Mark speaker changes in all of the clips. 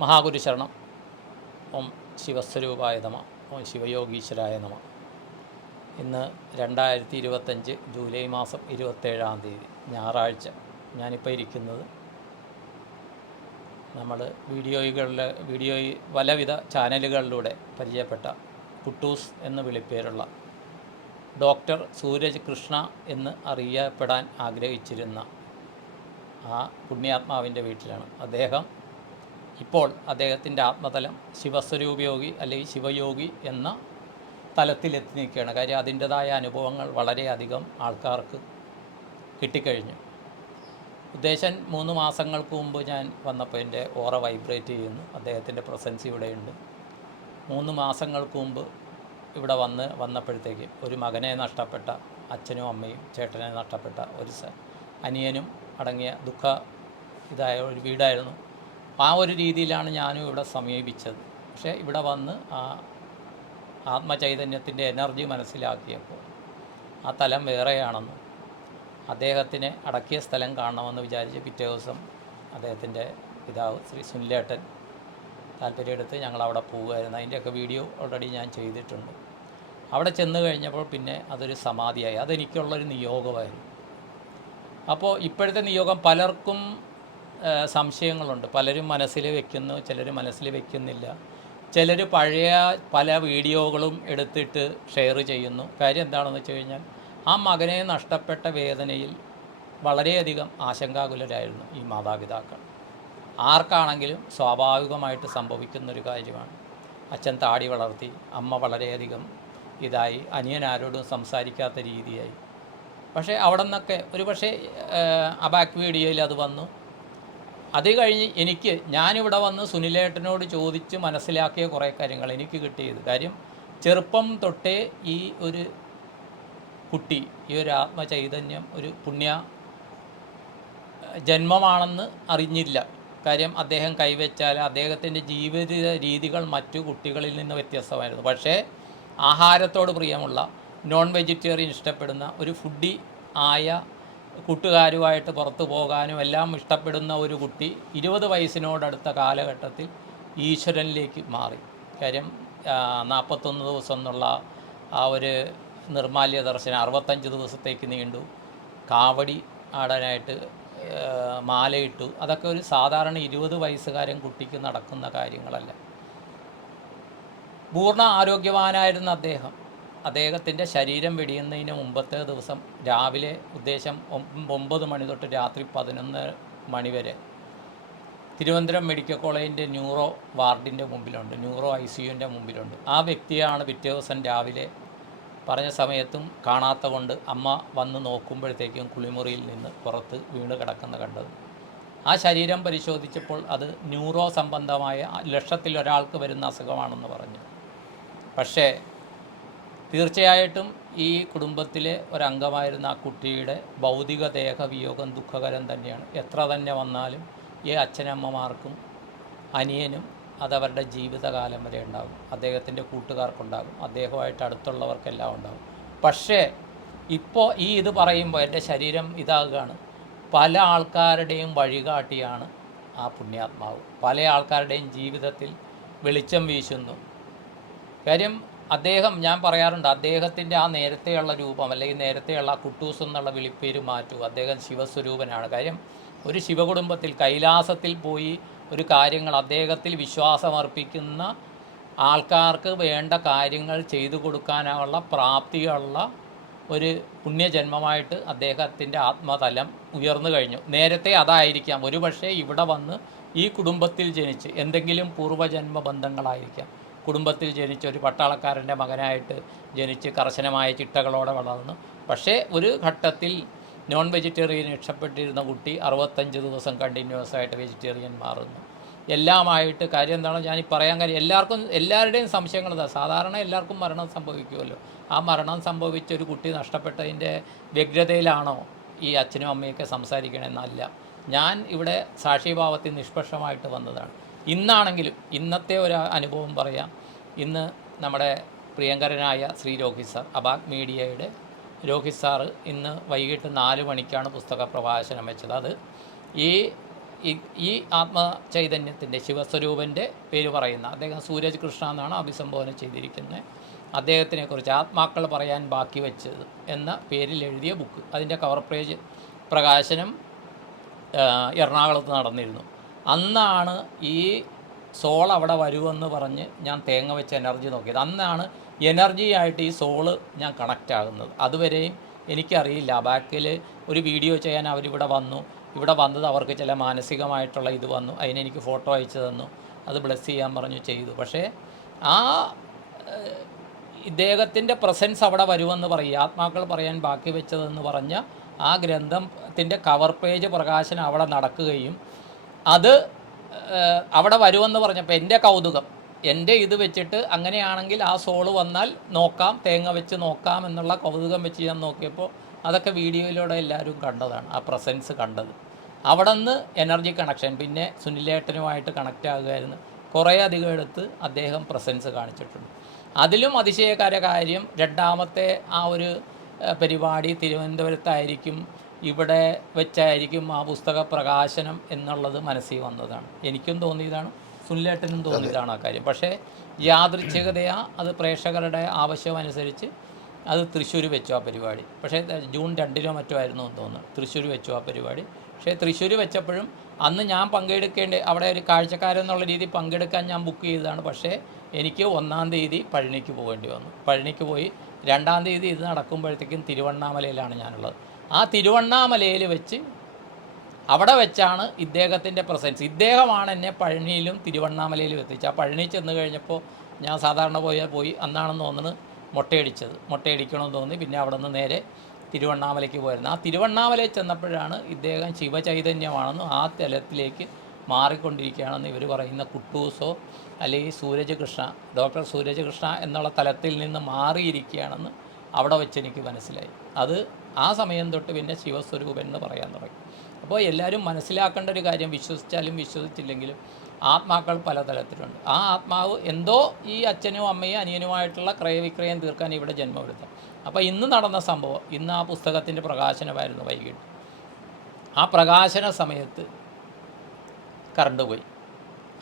Speaker 1: മഹാഗുരു ശരണം ഓം ശിവസ്വരൂപായ നമ. ഓം ശിവയോഗീശ്വരായ നമ. ഇന്ന് രണ്ടായിരത്തി ഇരുപത്തഞ്ച് ജൂലൈ മാസം ഇരുപത്തേഴാം തീയതി ഞായറാഴ്ച ഞാനിപ്പോൾ ഇരിക്കുന്നത്. നമ്മൾ വീഡിയോകളിൽ വീഡിയോ പലവിധ ചാനലുകളിലൂടെ പരിചയപ്പെട്ട കുട്ടൂസ് എന്ന് വിളിപ്പേരുള്ള ഡോക്ടർ സൂരജ് കൃഷ്ണ എന്ന് അറിയപ്പെടാൻ ആഗ്രഹിച്ചിരുന്ന ആ പുണ്യാത്മാവിന്റെ വീട്ടിലാണ്. അദ്ദേഹം ഇപ്പോൾ അദ്ദേഹത്തിന്റെ ആത്മതലം ശിവസ്വരൂപയോഗി അല്ലെങ്കിൽ ശിവയോഗി എന്ന തലത്തിലെത്തി നിൽക്കുകയാണ്. കാര്യം അതിന്റെതായ അനുഭവങ്ങൾ വളരെയധികം ആൾക്കാർക്ക് കിട്ടിക്കഴിഞ്ഞു. ഉദ്ദേശൻ മൂന്ന് മാസങ്ങൾക്ക് മുമ്പ് ഞാൻ വന്നപ്പോൾ എന്റെ ഓറ വൈബ്രേറ്റ് ചെയ്യുന്നു. അദ്ദേഹത്തിന്റെ പ്രസൻസ് ഇവിടെയുണ്ട്. മൂന്ന് മാസങ്ങൾക്ക് മുമ്പ് ഇവിടെ വന്ന് വന്നപ്പോഴത്തേക്ക് ഒരു മകനെ നഷ്ടപ്പെട്ട അച്ഛനും അമ്മയും ചേട്ടനെ നഷ്ടപ്പെട്ട ഒരു അനിയനും അടങ്ങിയ ദുഃഖ ഇതായ ഒരു വീടായിരുന്നു. ആ ഒരു രീതിയിലാണ് ഞാനും ഇവിടെ സമീപിച്ചത്. പക്ഷേ ഇവിടെ വന്ന് ആ ആത്മചൈതന്യത്തിന്റെ എനർജി മനസ്സിലാക്കിയപ്പോൾ ആ തലം വേറെയാണെന്നും അദ്ദേഹത്തിനെ അടക്കിയ സ്ഥലം കാണണമെന്ന് വിചാരിച്ച് പിറ്റേ ദിവസം അദ്ദേഹത്തിന്റെ പിതാവ് ശ്രീ സുനിലേട്ടൻ താല്പര്യമെടുത്ത് ഞങ്ങൾ അവിടെ പോവുമായിരുന്നു അതിന്റെയൊക്കെ വീഡിയോ ഓൾറെഡി ഞാൻ ചെയ്തിട്ടുണ്ട്. അവിടെ ചെന്ന് കഴിഞ്ഞപ്പോൾ പിന്നെ അതൊരു സമാധിയായി. അതെനിക്കുള്ളൊരു നിയോഗമായിരുന്നു. അപ്പോൾ ഇപ്പോഴത്തെ നിയോഗം പലർക്കും സംശയങ്ങളുണ്ട്. പലരും മനസ്സിൽ വെക്കുന്നു ചിലർ മനസ്സിൽ വെക്കുന്നില്ല. ചിലർ പഴയ പല വീഡിയോകളും എടുത്തിട്ട് ഷെയർ ചെയ്യുന്നു. കാര്യം എന്താണെന്ന് വെച്ച് കഴിഞ്ഞാൽ ആ മകനെ നഷ്ടപ്പെട്ട വേദനയിൽ വളരെയധികം ആശങ്കാകുലരായിരുന്നു ഈ മാതാപിതാക്കൾ. ആർക്കാണെങ്കിലും സ്വാഭാവികമായിട്ട് സംഭവിക്കുന്നൊരു കാര്യമാണ്. അച്ഛൻ താടി വളർത്തി അമ്മ വളരെയധികം ഇതായി അനിയൻ ആരോടും സംസാരിക്കാത്ത രീതിയായി. പക്ഷേ അവിടെ നിന്നൊക്കെ ഒരു പക്ഷേ അബാക്ക് വീഡിയോയിൽ അത് വന്നു. അത് കഴിഞ്ഞ് എനിക്ക് ഞാനിവിടെ വന്ന് സുനിലേട്ടനോട് ചോദിച്ച് മനസ്സിലാക്കിയ കുറേ കാര്യങ്ങൾ എനിക്ക് കിട്ടിയത്. കാര്യം ചെറുപ്പം തൊട്ടേ ഈ ഒരു കുട്ടി ഈ ഒരു ആത്മചൈതന്യം ഒരു പുണ്യ ജന്മമാണെന്ന് അറിഞ്ഞില്ല. കാര്യം അദ്ദേഹം കൈവച്ചാൽ അദ്ദേഹത്തിന്റെ ജീവിത രീതികൾ മറ്റു കുട്ടികളിൽ നിന്ന് വ്യത്യസ്തമായിരുന്നു. പക്ഷേ ആഹാരത്തോട് പ്രിയമുള്ള നോൺ വെജിറ്റേറിയൻ ഇഷ്ടപ്പെടുന്ന ഒരു ഫുഡി ആയ കൂട്ടുകാരുമായിട്ട് പുറത്തു പോകാനും എല്ലാം ഇഷ്ടപ്പെടുന്ന ഒരു കുട്ടി ഇരുപത് വയസ്സിനോടടുത്ത കാലഘട്ടത്തിൽ ഈശ്വരനിലേക്ക് മാറി. കാര്യം നാൽപ്പത്തൊന്ന് ദിവസം എന്നുള്ള ആ ഒരു നിർമാല്യ ദർശനം അറുപത്തഞ്ച് ദിവസത്തേക്ക് നീണ്ടു. കാവടി ആടാനായിട്ട് മാലയിട്ടു. അതൊക്കെ ഒരു സാധാരണ ഇരുപത് വയസ്സുകാരൻ കുട്ടിക്ക് നടക്കുന്ന കാര്യങ്ങളല്ല. പൂർണ ആരോഗ്യവാനായിരുന്ന അദ്ദേഹം അദ്ദേഹത്തിന്റെ ശരീരം വെടിയുന്നതിന് മുമ്പത്തെ ദിവസം രാവിലെ ഉദ്ദേശം ഒമ്പത് മണി തൊട്ട് രാത്രി പതിനൊന്ന് മണി വരെ. തിരുവനന്തപുരം മെഡിക്കൽ കോളേജിന്റെ ന്യൂറോ വാർഡിന്റെ മുമ്പിലുണ്ട്. ന്യൂറോ ഐ സി യുവിന്റെ മുമ്പിലുണ്ട്. ആ വ്യക്തിയാണ് പിറ്റേ ദിവസം രാവിലെ പറഞ്ഞ സമയത്തും കാണാത്ത കൊണ്ട് അമ്മ വന്ന് നോക്കുമ്പോഴത്തേക്കും കുളിമുറിയിൽ നിന്ന് പുറത്ത് വീണ് കിടക്കുന്ന കണ്ടത്. ആ ശരീരം പരിശോധിച്ചപ്പോൾ അത് ന്യൂറോ സംബന്ധമായ ലക്ഷത്തിൽ ഒരാൾക്ക് വരുന്ന അസുഖമാണെന്ന് പറഞ്ഞു. പക്ഷേ തീർച്ചയായിട്ടും ഈ കുടുംബത്തിലെ ഒരംഗമായിരുന്ന ആ കുട്ടിയുടെ ഭൗതിക ദേഹവിയോഗം ദുഃഖകരം തന്നെയാണ്. എത്ര തന്നെ വന്നാലും ഈ അച്ഛനമ്മമാർക്കും അനിയനും അതവരുടെ ജീവിതകാലം വരെ ഉണ്ടാകും. അദ്ദേഹത്തിന്റെ കൂട്ടുകാർക്കുണ്ടാകും. അദ്ദേഹമായിട്ട് അടുത്തുള്ളവർക്കെല്ലാം ഉണ്ടാകും. പക്ഷേ ഇപ്പോൾ ഈ ഇത് പറയുമ്പോൾ എന്റെ ശരീരം ഇതാകുകയാണ്. പല ആൾക്കാരുടെയും വഴികാട്ടിയാണ് ആ പുണ്യാത്മാവ്. പല ആൾക്കാരുടെയും ജീവിതത്തിൽ വെളിച്ചം വീശുന്നു. കാര്യം അദ്ദേഹം ഞാൻ പറയാറുണ്ട് അദ്ദേഹത്തിന്റെ ആ നേരത്തെയുള്ള രൂപം അല്ലെങ്കിൽ നേരത്തെയുള്ള കുട്ടൂസ് എന്നുള്ള വിളിപ്പേര് മാറ്റൂ. അദ്ദേഹം ശിവസ്വരൂപനാണ്. കാര്യം ഒരു ശിവകുടുംബത്തിൽ കൈലാസത്തിൽ പോയി ഒരു കാര്യങ്ങൾ അദ്ദേഹത്തിൽ വിശ്വാസമർപ്പിക്കുന്ന ആൾക്കാർക്ക് വേണ്ട കാര്യങ്ങൾ ചെയ്തു കൊടുക്കാനുള്ള പ്രാപ്തിയുള്ള ഒരു പുണ്യജന്മമായിട്ട് അദ്ദേഹത്തിന്റെ ആത്മതലം ഉയർന്നു കഴിഞ്ഞു. നേരത്തെ അതായിരിക്കാം. ഒരുപക്ഷെ ഇവിടെ വന്ന് ഈ കുടുംബത്തിൽ ജനിച്ച് എന്തെങ്കിലും പൂർവജന്മ ബന്ധങ്ങളായിരിക്കാം. കുടുംബത്തിൽ ജനിച്ച ഒരു പട്ടാളക്കാരന്റെ മകനായിട്ട് ജനിച്ച് കർശനമായ ചിട്ടകളോടെ വളർന്നു. പക്ഷേ ഒരു ഘട്ടത്തിൽ നോൺ വെജിറ്റേറിയൻ ഇഷ്ടപ്പെട്ടിരുന്ന കുട്ടി അറുപത്തഞ്ച് ദിവസം കണ്ടിന്യൂസ് ആയിട്ട് വെജിറ്റേറിയൻ മാറുന്നു. എല്ലാമായിട്ട് കാര്യം എന്താണ്? ഞാൻ ഈ പറയാൻ കാര്യം എല്ലാവർക്കും എല്ലാവരുടെയും സംശയങ്ങൾ സാധാരണ എല്ലാവർക്കും മരണം സംഭവിക്കുമല്ലോ. ആ മരണം സംഭവിച്ച ഒരു കുട്ടി നഷ്ടപ്പെട്ടതിന്റെ വ്യഗ്രതയിലാണോ ഈ അച്ഛനും അമ്മയൊക്കെ സംസാരിക്കണമെന്നല്ല ഞാൻ ഇവിടെ സാക്ഷിഭാവത്തിൽ നിഷ്പക്ഷമായിട്ട് വന്നതാണ്. ഇന്നാണെങ്കിലും ഇന്നത്തെ ഒരു അനുഭവം പറയാം. ഇന്ന് നമ്മുടെ പ്രിയങ്കരനായ ശ്രീ രോഹിത് സാർ അബാക് മീഡിയയുടെ രോഹിത് സാറ് ഇന്ന് വൈകിട്ട് നാല് മണിക്കാണ് പുസ്തക പ്രഭാഷനം വെച്ചത്. അത് ഈ ഈ ആത്മചൈതന്യത്തിന്റെ ശിവസ്വരൂപന്റെ പേര് പറയുന്ന അദ്ദേഹം സൂരജ് കൃഷ്ണ എന്നാണ് അഭിസംബോധന ചെയ്തിരിക്കുന്നത്. അദ്ദേഹത്തിനെക്കുറിച്ച് ആത്മാക്കൾ പറയാൻ ബാക്കി വെച്ചത് എന്ന പേരിൽ എഴുതിയ ബുക്ക്. അതിന്റെ കവർ പേജ് പ്രകാശനം എറണാകുളത്ത് നടന്നിരുന്നു. അന്നാണ് ഈ സോൾ അവിടെ വരുമെന്ന് പറഞ്ഞ് ഞാൻ തേങ്ങ വെച്ച് എനർജി നോക്കിയത്. അന്നാണ് എനർജി ആയിട്ട് ഈ സോൾ ഞാൻ കണക്റ്റ് ആകുന്നത്. അതുവരെയും എനിക്കറിയില്ല. ബാക്കിൽ ഒരു വീഡിയോ ചെയ്യാൻ അവരിവിടെ വന്നു. ഇവിടെ വന്നത് അവർക്ക് ചില മാനസികമായിട്ടുള്ള ഇത് വന്നു. അതിനെനിക്ക് ഫോട്ടോ അയച്ചു തന്നു. അത് ബ്ലെസ് ചെയ്യാൻ പറഞ്ഞു ചെയ്തു. പക്ഷേ ആ ഇദ്ദേഹത്തിന്റെ പ്രസൻസ് അവിടെ വരുമെന്ന് പറയുക ആത്മാക്കൾ പറയാൻ ബാക്കി വെച്ചതെന്ന് പറഞ്ഞ ആ ഗ്രന്ഥത്തിന്റെ കവർ പേജ് പ്രകാശനം അവിടെ നടക്കുകയും അത് അവിടെ വരുമെന്ന് പറഞ്ഞപ്പോൾ എന്റെ കൗതുകം. എന്റെ ഇത് വെച്ചിട്ട് അങ്ങനെയാണെങ്കിൽ ആ സോൾ വന്നാൽ നോക്കാം തേങ്ങ വെച്ച് നോക്കാം എന്നുള്ള കൗതുകം വെച്ച് ഞാൻ നോക്കിയപ്പോൾ അതൊക്കെ വീഡിയോയിലൂടെ എല്ലാവരും കണ്ടതാണ് ആ പ്രസൻസ് കണ്ടത്. അവിടെ നിന്ന് എനർജി കണക്ഷൻ പിന്നെ സുനിലേട്ടനുമായിട്ട് കണക്റ്റ് ആകുമായിരുന്നു കുറേ അധികം എടുത്ത് അദ്ദേഹം പ്രസൻസ് കാണിച്ചിട്ടുണ്ട്. അതിലും അതിശയകര കാര്യം രണ്ടാമത്തെ ആ ഒരു പരിപാടി തിരുവനന്തപുരത്തായിരിക്കും ഇവിടെ വെച്ചായിരിക്കും ആ പുസ്തക പ്രകാശനം എന്നുള്ളത് മനസ്സിൽ വന്നതാണ്. എനിക്കും തോന്നിയതാണ് സുനിലേട്ടനും തോന്നിയതാണ് ആ കാര്യം. പക്ഷേ യാദൃച്ഛികതയാ അത് പ്രേക്ഷകരുടെ ആവശ്യമനുസരിച്ച് അത് തൃശ്ശൂർ വെച്ചു ആ പരിപാടി. പക്ഷേ ജൂൺ രണ്ടിനോ മറ്റോ ആയിരുന്നു എന്ന് തോന്നുന്നു. തൃശ്ശൂർ വെച്ചു ആ പരിപാടി. പക്ഷേ തൃശ്ശൂർ വെച്ചപ്പോഴും അന്ന് ഞാൻ പങ്കെടുക്കേണ്ട അവിടെ ഒരു കാഴ്ചക്കാരെന്നുള്ള രീതി പങ്കെടുക്കാൻ ഞാൻ ബുക്ക് ചെയ്തതാണ്. പക്ഷേ എനിക്ക് ഒന്നാം തീയതി പഴനിക്ക് പോകേണ്ടി വന്നു. പഴനിക്ക് പോയി രണ്ടാം തീയതി ഇത് നടക്കുമ്പോഴത്തേക്കും തിരുവണ്ണാമലയിലാണ് ഞാനുള്ളത്. ആ തിരുവണ്ണാമലയിൽ വെച്ച് അവിടെ വെച്ചാണ് ഇദ്ദേഹത്തിന്റെ പ്രസൻസ്. ഇദ്ദേഹമാണ് എന്നെ പഴനിയിലും തിരുവണ്ണാമലയിലും എത്തിച്ചത്. ആ പഴനി ചെന്ന് കഴിഞ്ഞപ്പോൾ ഞാൻ സാധാരണ പോയാൽ പോയി അന്നാണെന്ന് തോന്നുന്നത് മുട്ടയടിച്ചത്. മുട്ടയടിക്കണമെന്ന് തോന്നി. പിന്നെ അവിടെ നിന്ന് നേരെ തിരുവണ്ണാമലയ്ക്ക് പോയിരുന്നു. ആ തിരുവണ്ണാമലയിൽ ചെന്നപ്പോഴാണ് ഇദ്ദേഹം ശിവചൈതന്യമാണെന്നും ആ തലത്തിലേക്ക് മാറിക്കൊണ്ടിരിക്കുകയാണെന്ന് ഇവർ പറയുന്ന കുട്ടൂസോ അല്ലെങ്കിൽ സൂരജ് കൃഷ്ണ ഡോക്ടർ സൂരജ് കൃഷ്ണ എന്നുള്ള തലത്തിൽ നിന്ന് മാറിയിരിക്കുകയാണെന്ന് അവിടെ വെച്ച് എനിക്ക് മനസ്സിലായി. അത് ആ സമയം തൊട്ട് പിന്നെ ശിവസ്വരൂപൻ എന്ന് പറയാൻ തുടങ്ങി. അപ്പോൾ എല്ലാവരും മനസ്സിലാക്കേണ്ട ഒരു കാര്യം വിശ്വസിച്ചാലും വിശ്വസിച്ചില്ലെങ്കിലും ആത്മാക്കൾ പലതരത്തിലുണ്ട്. ആ ആത്മാവ് എന്തോ ഈ അച്ഛനും അമ്മയും അനിയനുമായിട്ടുള്ള ക്രയവിക്രയം തീർക്കാൻ ഇവിടെ ജന്മമെടുത്തത് അപ്പോൾ ഇന്ന് നടന്ന സംഭവം ഇന്ന് ആ പുസ്തകത്തിന്റെ പ്രകാശനമായിരുന്നു വൈകിട്ട്. ആ പ്രകാശന സമയത്ത് കറണ്ട് പോയി.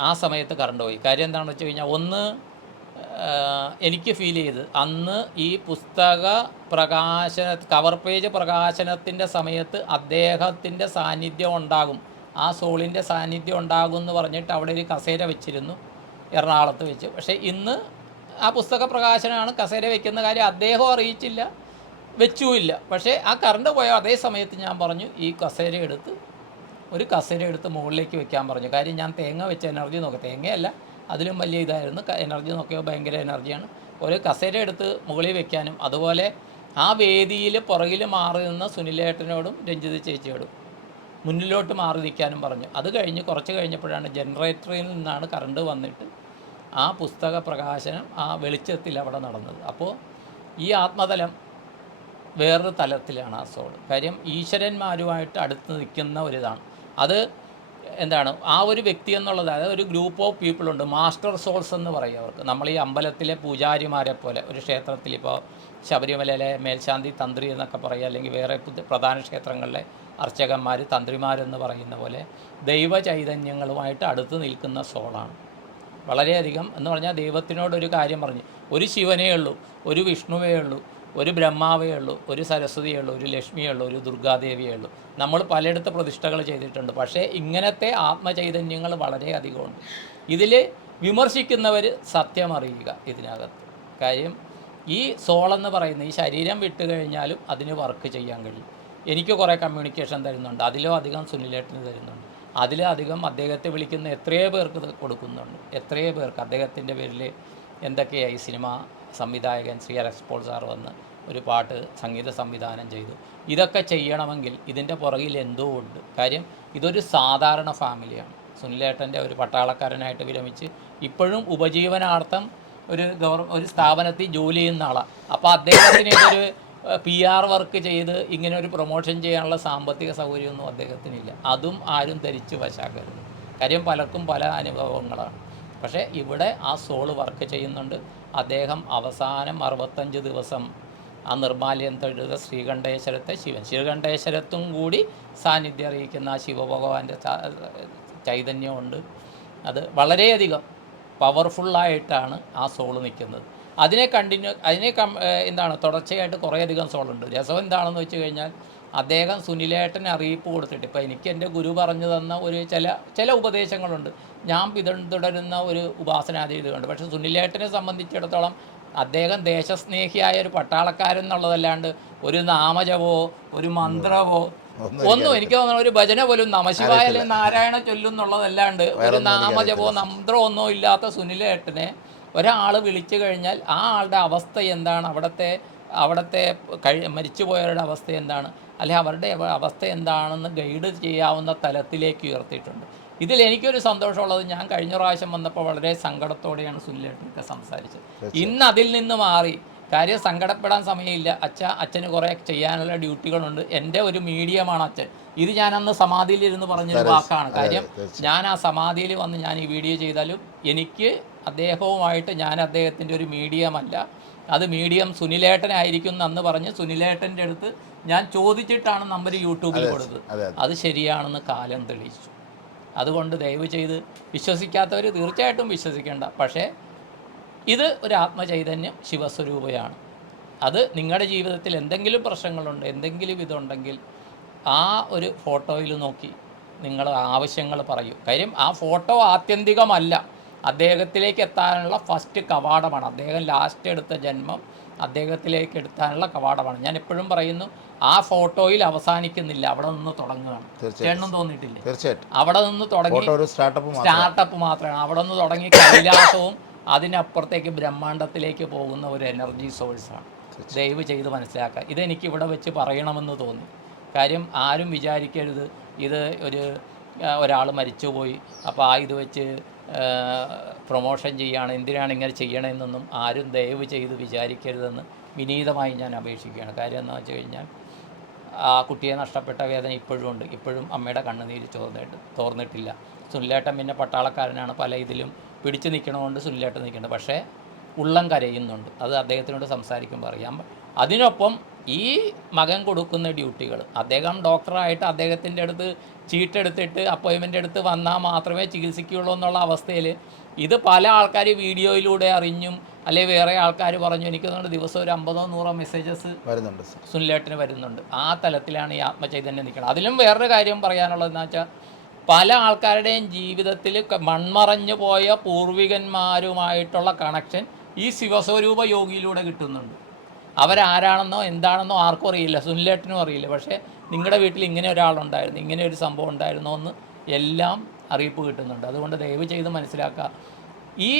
Speaker 1: ആ സമയത്ത് കറണ്ട് പോയി. കാര്യം എന്താണെന്ന് വെച്ച് കഴിഞ്ഞാൽ ഒന്ന് എനിക്ക് ഫീൽ ചെയ്ത്. അന്ന് ഈ പുസ്തക പ്രകാശന കവർ പേജ് പ്രകാശനത്തിന്റെ സമയത്ത് അദ്ദേഹത്തിന്റെ സാന്നിധ്യം ഉണ്ടാകും. ആ സോളിന്റെ സാന്നിധ്യം ഉണ്ടാകും എന്ന് പറഞ്ഞിട്ട് അവിടെ ഒരു കസേര വെച്ചിരുന്നു. എറണാകുളത്ത് വെച്ച്. പക്ഷേ ഇന്ന് ആ പുസ്തക പ്രകാശനമാണ് കസേര വെക്കുന്ന കാര്യം അദ്ദേഹം അറിയിച്ചില്ല വെച്ചുമില്ല. പക്ഷേ ആ കറണ്ട് പോയ അതേ സമയത്ത് ഞാൻ പറഞ്ഞു ഈ കസേര എടുത്ത് ഒരു കസേര എടുത്ത് മുകളിലേക്ക് വെക്കാൻ പറഞ്ഞു. കാര്യം ഞാൻ തേങ്ങ വെച്ച എനർജി നോക്കി. തേങ്ങയല്ല അതിലും വലിയ ഇതായിരുന്നു. എനർജി നോക്കിയാൽ ഭയങ്കര എനർജിയാണ്. ഒരു കസേര എടുത്ത് മുകളിൽ വെക്കാനും അതുപോലെ ആ വേദിയിൽ പുറകിൽ മാറി നിന്ന സുനിലേട്ടനോടും രഞ്ജിത ചേച്ചിയോടും മുന്നിലോട്ട് മാറി നിൽക്കാനും പറഞ്ഞു. അത് കഴിഞ്ഞ് കുറച്ച് കഴിഞ്ഞപ്പോഴാണ് ജനറേറ്ററിൽ നിന്നാണ് കറണ്ട് വന്നിട്ട് ആ പുസ്തക പ്രകാശനം ആ വെളിച്ചത്തിൽ അവിടെ നടന്നത്. അപ്പോൾ ഈ ആത്മതലം വേറൊരു തലത്തിലാണ് ആ സോൾ. കാര്യം ഈശ്വരന്മാരുമായിട്ട് അടുത്ത് നിൽക്കുന്ന ഒരിതാണ്. അത് എന്താണ് ആ ഒരു വ്യക്തി എന്നുള്ളത് അതായത് ഒരു ഗ്രൂപ്പ് ഓഫ് പീപ്പിൾ ഉണ്ട് മാസ്റ്റർ സോൾസ് എന്ന് പറയും അവർക്ക്. നമ്മൾ ഈ അമ്പലത്തിലെ പൂജാരിമാരെ പോലെ ഒരു ക്ഷേത്രത്തിൽ ഇപ്പോൾ ശബരിമലയിലെ മേൽശാന്തി തന്ത്രി എന്നൊക്കെ പറയുക അല്ലെങ്കിൽ വേറെ പ്രധാന ക്ഷേത്രങ്ങളിലെ അർച്ചകന്മാർ തന്ത്രിമാരെന്ന് പറയുന്ന പോലെ ദൈവ ചൈതന്യങ്ങളുമായിട്ട് അടുത്ത് നിൽക്കുന്ന സോളാണ് വളരെയധികം എന്ന് പറഞ്ഞാൽ ദൈവത്തിനോട് ഒരു കാര്യം പറഞ്ഞു. ഒരു ശിവനേ ഉള്ളൂ ഒരു വിഷ്ണുവേ ഉള്ളൂ ഒരു ബ്രഹ്മാവേ ഉള്ളൂ ഒരു സരസ്വതിയേ ഉള്ളൂ ഒരു ലക്ഷ്മിയേ ഉള്ളൂ ഒരു ദുർഗാദേവിയേ ഉള്ളൂ. നമ്മൾ പലയിടത്ത് പ്രതിഷ്ഠകൾ ചെയ്തിട്ടുണ്ട്. പക്ഷേ ഇങ്ങനത്തെ ആത്മചൈതന്യങ്ങൾ വളരെയധികമുണ്ട് ഇതിൽ വിമർശിക്കുന്നവർ സത്യമറിയുക ഇതിനകത്ത്. കാര്യം ഈ സോളെന്ന് പറയുന്ന ഈ ശരീരം വിട്ട് കഴിഞ്ഞാലും അതിന് വർക്ക് ചെയ്യാൻ കഴിയും. എനിക്ക് കുറേ കമ്മ്യൂണിക്കേഷൻ തരുന്നുണ്ട്. അതിലും അധികം സുനിലേട്ടന് തരുന്നുണ്ട്. അതിലധികം അദ്ദേഹത്തെ വിളിക്കുന്ന എത്രയോ പേർക്ക് കൊടുക്കുന്നുണ്ട്. എത്രയോ പേർക്ക് അദ്ദേഹത്തിന്റെ പേരിൽ എന്തൊക്കെയായി സിനിമ സംവിധായകൻ ശ്രീ അലക്സ് സാർ വന്ന് ഒരു പാട്ട് സംഗീത സംവിധാനം ചെയ്തു. ഇതൊക്കെ ചെയ്യണമെങ്കിൽ ഇതിന്റെ പുറകിൽ എന്തോ ഉണ്ട്. കാര്യം ഇതൊരു സാധാരണ ഫാമിലിയാണ്. സുനിലേട്ടന്റെ ഒരു പട്ടാളക്കാരനായിട്ട് വിരമിച്ച് ഇപ്പോഴും ഉപജീവനാർത്ഥം ഒരു ഗവർ ഒരു സ്ഥാപനത്തിൽ ജോലി ചെയ്യുന്ന ആളാണ് അപ്പോൾ അദ്ദേഹത്തിന് ഇതൊരു പി ആർ വർക്ക് ചെയ്ത് ഇങ്ങനെ ഒരു പ്രൊമോഷൻ ചെയ്യാനുള്ള സാമ്പത്തിക സൗകര്യമൊന്നും അദ്ദേഹത്തിനില്ല. അതും ആരും ധരിച്ച് വശാക്കരുത്. കാര്യം പലർക്കും പല അനുഭവങ്ങളാണ്. പക്ഷേ ഇവിടെ ആ സോൾ വർക്ക് ചെയ്യുന്നുണ്ട്. അദ്ദേഹം അവസാനം അറുപത്തഞ്ച് ദിവസം ആ നിർമാല്യം തൊഴുക ശ്രീകണ്ഠേശ്വരത്തെ ശിവൻ. ശ്രീകണ്ഠേശ്വരത്തും കൂടി സാന്നിധ്യം അറിയിക്കുന്ന ആ ശിവഭഗവാന്റെ ചൈതന്യമുണ്ട്. അത് വളരെയധികം പവർഫുള്ളായിട്ടാണ് ആ സോൾ നിൽക്കുന്നത്. അതിനെ കണ്ടിന്യൂ അതിനെ എന്താണ് തുടർച്ചയായിട്ട് കുറേയധികം സോളുണ്ട്. രസം എന്താണെന്ന് വെച്ച് കഴിഞ്ഞാൽ അദ്ദേഹം സുനിലേട്ടന് അറിയിപ്പ് കൊടുത്തിട്ട് ഇപ്പോൾ എനിക്ക് എന്റെ ഗുരു പറഞ്ഞു തന്ന ഒരു ചില ചില ഉപദേശങ്ങളുണ്ട്. ഞാൻ പിന്തുടരുന്ന ഒരു ഉപാസന ചെയ്തുകൊണ്ട്. പക്ഷേ സുനിലേട്ടനെ സംബന്ധിച്ചിടത്തോളം അദ്ദേഹം ദേശസ്നേഹിയായ ഒരു പട്ടാളക്കാരൻ എന്നുള്ളതല്ലാണ്ട് ഒരു നാമജപോ ഒരു മന്ത്രവോ ഒന്നും എനിക്ക് തോന്നുന്നു ഒരു ഭജന പോലും നമശിവായ അല്ലെങ്കിൽ നാരായണ ചൊല്ലുന്നുള്ളതല്ലാണ്ട് ഒരു നാമജപോ മന്ത്രമോ ഒന്നും ഇല്ലാത്ത സുനിലേട്ടനെ ഒരാൾ വിളിച്ചു കഴിഞ്ഞാൽ ആ ആളുടെ അവസ്ഥ എന്താണ്? അവിടുത്തെ അവിടുത്തെ കഴി മരിച്ചുപോയവരുടെ അവസ്ഥ എന്താണ്? അല്ലെ അവരുടെ അവസ്ഥ എന്താണെന്ന് ഗൈഡ് ചെയ്യാവുന്ന തലത്തിലേക്ക് ഉയർത്തിയിട്ടുണ്ട്. ഇതിൽ എനിക്കൊരു സന്തോഷമുള്ളത് ഞാൻ കഴിഞ്ഞ പ്രാവശ്യം വന്നപ്പോൾ വളരെ സങ്കടത്തോടെയാണ് സുനിലേട്ടനൊക്കെ സംസാരിച്ചത്. ഇന്ന് അതിൽ നിന്ന് മാറി. കാര്യം സങ്കടപ്പെടാൻ സമയമില്ല. അച്ഛ അച്ഛന് കുറേ ചെയ്യാനുള്ള ഡ്യൂട്ടികളുണ്ട്. എന്റെ ഒരു മീഡിയമാണ് അച്ഛൻ. ഇത് ഞാൻ അന്ന് സമാധിയിലിരുന്ന് പറഞ്ഞൊരു വാക്കാണ്. കാര്യം ഞാൻ ആ സമാധിയിൽ വന്ന് ഞാൻ ഈ വീഡിയോ ചെയ്താലും എനിക്ക് അദ്ദേഹവുമായിട്ട് ഞാൻ അദ്ദേഹത്തിന്റെ ഒരു മീഡിയമല്ല. അത് മീഡിയം സുനിലേട്ടനായിരിക്കും എന്ന് അന്ന് പറഞ്ഞ് സുനിലേട്ടന്റെ അടുത്ത് ഞാൻ ചോദിച്ചിട്ടാണ് നമ്പർ യൂട്യൂബിൽ കൊടുത്തത്.
Speaker 2: അതെ
Speaker 1: ശരിയാണെന്ന് കാലം തെളിയിച്ചു. അതുകൊണ്ട് ദയവ് ചെയ്ത് വിശ്വസിക്കാത്തവർ തീർച്ചയായിട്ടും വിശ്വസിക്കേണ്ട. പക്ഷേ ഇത് ഒരു ആത്മചൈതന്യം ശിവസ്വരൂപയാണ്. അത് നിങ്ങളുടെ ജീവിതത്തിൽ എന്തെങ്കിലും പ്രശ്നങ്ങളുണ്ട് എന്തെങ്കിലും ഇതുണ്ടെങ്കിൽ ആ ഒരു ഫോട്ടോയിൽ നോക്കി നിങ്ങൾ ആവശ്യങ്ങൾ പറയൂ. കാര്യം ആ ഫോട്ടോ ആത്യന്തികമല്ല. അദ്ദേഹത്തിലേക്ക് എത്താനുള്ള ഫസ്റ്റ് കവാടമാണ്. അദ്ദേഹം ലാസ്റ്റ് എടുത്ത ജന്മം അദ്ദേഹത്തിലേക്ക് എടുത്താനുള്ള കവാടമാണ്. ഞാൻ എപ്പോഴും പറയുന്നു ആ ഫോട്ടോയിൽ അവസാനിക്കുന്നില്ല. അവിടെ നിന്ന് തുടങ്ങുകയാണ്.
Speaker 2: എണ്ണം
Speaker 1: ചേട്ടനും തോന്നിയിട്ടില്ലേ?
Speaker 2: തീർച്ചയായിട്ടും.
Speaker 1: അവിടെ നിന്ന് തുടങ്ങി
Speaker 2: സ്റ്റാർട്ടപ്പ്
Speaker 1: മാത്രമാണ്. അവിടെ നിന്ന് തുടങ്ങി കൈലാസവും അതിനപ്പുറത്തേക്ക് ബ്രഹ്മാണ്ടത്തിലേക്ക് പോകുന്ന ഒരു എനർജി സോഴ്സാണ് ദയവ് ചെയ്ത് മനസ്സിലാക്കുക. ഇതെനിക്ക് ഇവിടെ വെച്ച് പറയണമെന്ന് തോന്നി. കാര്യം ആരും വിചാരിക്കരുത്. ഇത് ഒരു ഒരാൾ മരിച്ചുപോയി. അപ്പോൾ ആ ഇത് വെച്ച് പ്രൊമോഷൻ ചെയ്യുകയാണ്. എന്തിനാണ് ഇങ്ങനെ ചെയ്യണമെന്നൊന്നും ആരും ദയവ് ചെയ്ത് വിചാരിക്കരുതെന്ന് വിനീതമായി ഞാൻ അപേക്ഷിക്കുകയാണ്. കാര്യം എന്താണെന്ന് വെച്ച് കഴിഞ്ഞാൽ ആ കുട്ടിയെ നഷ്ടപ്പെട്ട വേദന ഇപ്പോഴും ഉണ്ട്. ഇപ്പോഴും അമ്മയുടെ കണ്ണുനീര് ചോർന്നിട്ട് തോർന്നിട്ടില്ല. സുനിലേട്ടൻ പിന്നെ പട്ടാളക്കാരനാണ്. പല ഇതിലും പിടിച്ചു നിൽക്കണമുണ്ട് സുനിലേട്ടൻ നിൽക്കുന്നുണ്ട് പക്ഷേ ഉള്ളം കരയുന്നുണ്ട്. അത് അദ്ദേഹത്തിനോട് സംസാരിക്കുമ്പോൾ അറിയാം. അതിനൊപ്പം ഈ മകൻ കൊടുക്കുന്ന ഡ്യൂട്ടികൾ അദ്ദേഹം ഡോക്ടറായിട്ട് അദ്ദേഹത്തിന്റെ അടുത്ത് ചീട്ടെടുത്തിട്ട് അപ്പോയിൻമെന്റ് എടുത്ത് വന്നാൽ മാത്രമേ ചികിത്സിക്കുകയുള്ളൂ എന്നുള്ള അവസ്ഥയിൽ ഇത് പല ആൾക്കാർ വീഡിയോയിലൂടെ അറിഞ്ഞും അല്ലെങ്കിൽ വേറെ ആൾക്കാർ പറഞ്ഞു എനിക്ക് തോന്നുന്നു ദിവസം ഒരു അമ്പതോ നൂറോ മെസ്സേജസ്
Speaker 2: വരുന്നുണ്ട്
Speaker 1: സുനിലേട്ടന് വരുന്നുണ്ട്. ആ തലത്തിലാണ് ഈ ആത്മചൈതന്യം നിൽക്കുന്നത്. അതിലും വേറൊരു കാര്യം പറയാനുള്ളതെന്ന് വെച്ചാൽ പല ആൾക്കാരുടെയും ജീവിതത്തിൽ മൺമറഞ്ഞു പോയ പൂർവികന്മാരുമായിട്ടുള്ള കണക്ഷൻ ഈ ശിവസ്വരൂപ യോഗിയിലൂടെ കിട്ടുന്നുണ്ട്. അവരാരാണെന്നോ എന്താണെന്നോ ആർക്കും അറിയില്ല സുനിലേട്ടനും അറിയില്ല. പക്ഷേ നിങ്ങളുടെ വീട്ടിൽ ഇങ്ങനെ ഒരാളുണ്ടായിരുന്നു ഇങ്ങനെ ഒരു സംഭവം ഉണ്ടായിരുന്നോ എന്ന് എല്ലാം അറിയിപ്പ് കിട്ടുന്നുണ്ട്. അതുകൊണ്ട് ദയവ് ചെയ്ത് മനസ്സിലാക്കുക. ഈ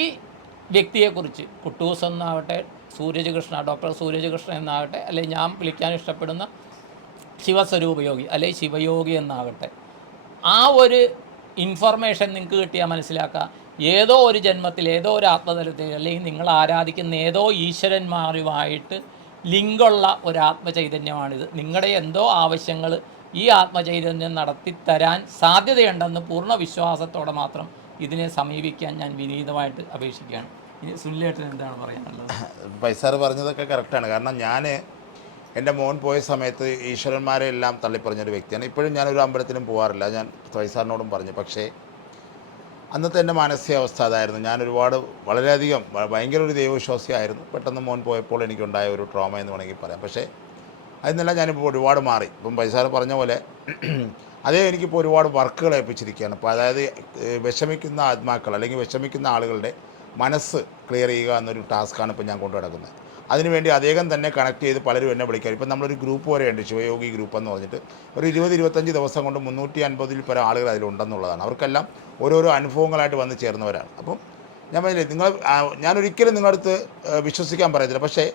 Speaker 1: വ്യക്തിയെക്കുറിച്ച് കുട്ടൂസ് എന്നാവട്ടെ സൂരജ് കൃഷ്ണ ഡോക്ടർ സൂരജ് കൃഷ്ണ എന്നാവട്ടെ അല്ലെങ്കിൽ ഞാൻ വിളിക്കാൻ ഇഷ്ടപ്പെടുന്ന ശിവസ്വരൂപയോഗി അല്ലെങ്കിൽ ശിവയോഗി എന്നാവട്ടെ ആ ഒരു ഇൻഫർമേഷൻ നിങ്ങൾക്ക് കിട്ടിയാൽ മനസ്സിലാക്കുക. ഏതോ ഒരു ജന്മത്തിൽ ഏതോ ഒരു ആത്മതലത്തിൽ അല്ലെങ്കിൽ നിങ്ങൾ ആരാധിക്കുന്ന ഏതോ ഈശ്വരന്മാരുമായിട്ട് ലിങ്കുള്ള ഒരു ആത്മചൈതന്യമാണിത്. നിങ്ങളുടെ എന്തോ ആവശ്യങ്ങൾ ഈ ആത്മചൈതന്യം നടത്തിത്തരാൻ സാധ്യതയുണ്ടെന്ന് പൂർണ വിശ്വാസത്തോടെ മാത്രം ഇതിനെ സമീപിക്കാൻ ഞാൻ വിനീതമായിട്ട് അപേക്ഷിക്കുകയാണ്. ഇനി സുനിലേട്ടൻ എന്താണ് പറയാനുള്ളത്
Speaker 2: പൈസാർ പറഞ്ഞതൊക്കെ കറക്റ്റാണ് കാരണം ഞാൻ എന്റെ മോൻ പോയ സമയത്ത് ഈശ്വരന്മാരെ എല്ലാം തള്ളിപ്പറഞ്ഞൊരു വ്യക്തിയാണ്. ഇപ്പോഴും ഞാനൊരു അമ്പലത്തിലും പോകാറില്ല ഞാൻ പൈസാറിനോടും പറഞ്ഞു. പക്ഷേ അന്നത്തെ എന്റെ മാനസികാവസ്ഥ അതായിരുന്നു. ഞാൻ ഒരുപാട് വളരെയധികം ഭയങ്കര ഒരു ദൈവവിശ്വാസിയായിരുന്നു. പെട്ടെന്ന് മോൻ പോയപ്പോൾ എനിക്കുണ്ടായ ഒരു ട്രോമ എന്ന് വേണമെങ്കിൽ പറയാം. പക്ഷേ അതിനെല്ലാം ഞാനിപ്പോൾ ഒരുപാട് മാറി. ഇപ്പം പൈസാർ പറഞ്ഞ പോലെ അതേ എനിക്കിപ്പോൾ ഒരുപാട് വർക്കുകൾ ഏൽപ്പിച്ചിരിക്കുകയാണ്. അപ്പോൾ അതായത് വിഷമിക്കുന്ന ആത്മാക്കൾ അല്ലെങ്കിൽ വിഷമിക്കുന്ന ആളുകളുടെ മനസ്സ് ക്ലിയർ ചെയ്യുക എന്നൊരു ടാസ്ക്കാണ് ഇപ്പോൾ ഞാൻ കൊണ്ടു നടക്കുന്നത്. അതിനുവേണ്ടി അദ്ദേഹം തന്നെ കണക്ട് ചെയ്ത് പലരും എന്നെ വിളിക്കാറ്. ഇപ്പം നമ്മളൊരു ഗ്രൂപ്പ് വരെയുണ്ട് ശിവയോഗി ഗ്രൂപ്പ് എന്ന് പറഞ്ഞിട്ട്. ഒരു ഇരുപത് ഇരുപത്തഞ്ച് ദിവസം കൊണ്ട് മുന്നൂറ്റി അൻപതിൽ പല ആളുകൾ അതിലുണ്ടെന്നുള്ളതാണ്. അവർക്കെല്ലാം ഓരോരോ അനുഭവങ്ങളായിട്ട് വന്ന് ചേർന്നവരാണ്. അപ്പം ഞാൻ പറഞ്ഞില്ലേ നിങ്ങൾ ഞാനൊരിക്കലും ഞാൻ ഒരിക്കലും നിങ്ങളുടെ അടുത്ത് വിശ്വസിക്കാൻ പറയത്തില്ല. പക്ഷേ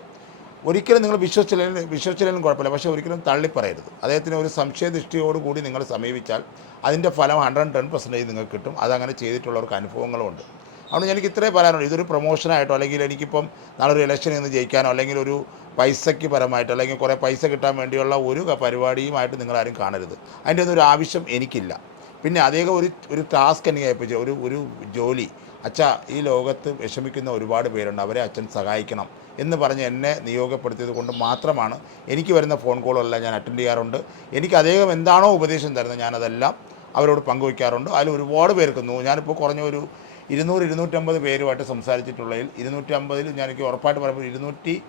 Speaker 2: ഒരിക്കലും നിങ്ങൾ വിശ്വസിച്ചില്ലെങ്കിലും വിശ്വസിച്ചില്ലെങ്കിലും കുഴപ്പമില്ല. പക്ഷേ ഒരിക്കലും തള്ളിപ്പറയരുത്. അദ്ദേഹത്തിന് ഒരു സംശയദൃഷ്ടിയോടുകൂടി നിങ്ങൾ സമീപിച്ചാൽ അതിന്റെ ഫലം ഹൺഡ്രഡ് ടെൻ പെർസെന്റേജ് നിങ്ങൾക്ക് കിട്ടും. അതങ്ങനെ ചെയ്തിട്ടുള്ളവർക്ക് അനുഭവങ്ങളുമുണ്ട്. അതുകൊണ്ട് എനിക്ക് ഇത്രേ പറയാനുള്ളൂ. ഇതൊരു പ്രൊമോഷനായിട്ടോ അല്ലെങ്കിൽ എനിക്കിപ്പം നാളെ ഒരു ഇലക്ഷനിൽ നിന്ന് ജയിക്കാനോ അല്ലെങ്കിൽ ഒരു പൈസയ്ക്ക് പരമായിട്ടോ അല്ലെങ്കിൽ കുറേ പൈസ കിട്ടാൻ വേണ്ടിയുള്ള ഒരു പരിപാടിയുമായിട്ട് നിങ്ങളാരും കാണരുത്. അതിന്റെ ഒന്നും ഒരു ആവശ്യം എനിക്കില്ല. പിന്നെ അദ്ദേഹം ഒരു ഒരു ടാസ്ക് എനിക്ക് ഏൽപ്പിച്ചു ഒരു ഒരു ജോലി അച്ഛാ ഈ ലോകത്ത് വിഷമിക്കുന്ന ഒരുപാട് പേരുണ്ട്. അവരെ അച്ഛൻ സഹായിക്കണം എന്ന് പറഞ്ഞ് എന്നെ നിയോഗപ്പെടുത്തിയത് കൊണ്ട് മാത്രമാണ് എനിക്ക് വരുന്ന ഫോൺ കോളുകളെല്ലാം ഞാൻ അറ്റൻഡ് ചെയ്യാറുണ്ട്. എനിക്ക് അദ്ദേഹം എന്താണോ ഉപദേശം തരുന്നത് ഞാനതെല്ലാം അവരോട് പങ്കുവയ്ക്കാറുണ്ട്. അതിൽ ഒരുപാട് പേർക്ക് ഞാനിപ്പോൾ കുറഞ്ഞ ഒരു ഇരുന്നൂറ് ഇരുന്നൂറ്റമ്പത് പേരുമായിട്ട് സംസാരിച്ചിട്ടുള്ളതിൽ ഇരുന്നൂറ്റമ്പതിൽ ഞാനെനിക്ക് ഉറപ്പായിട്ട് പറയുമ്പോൾ ഇരുന്നൂറ്റി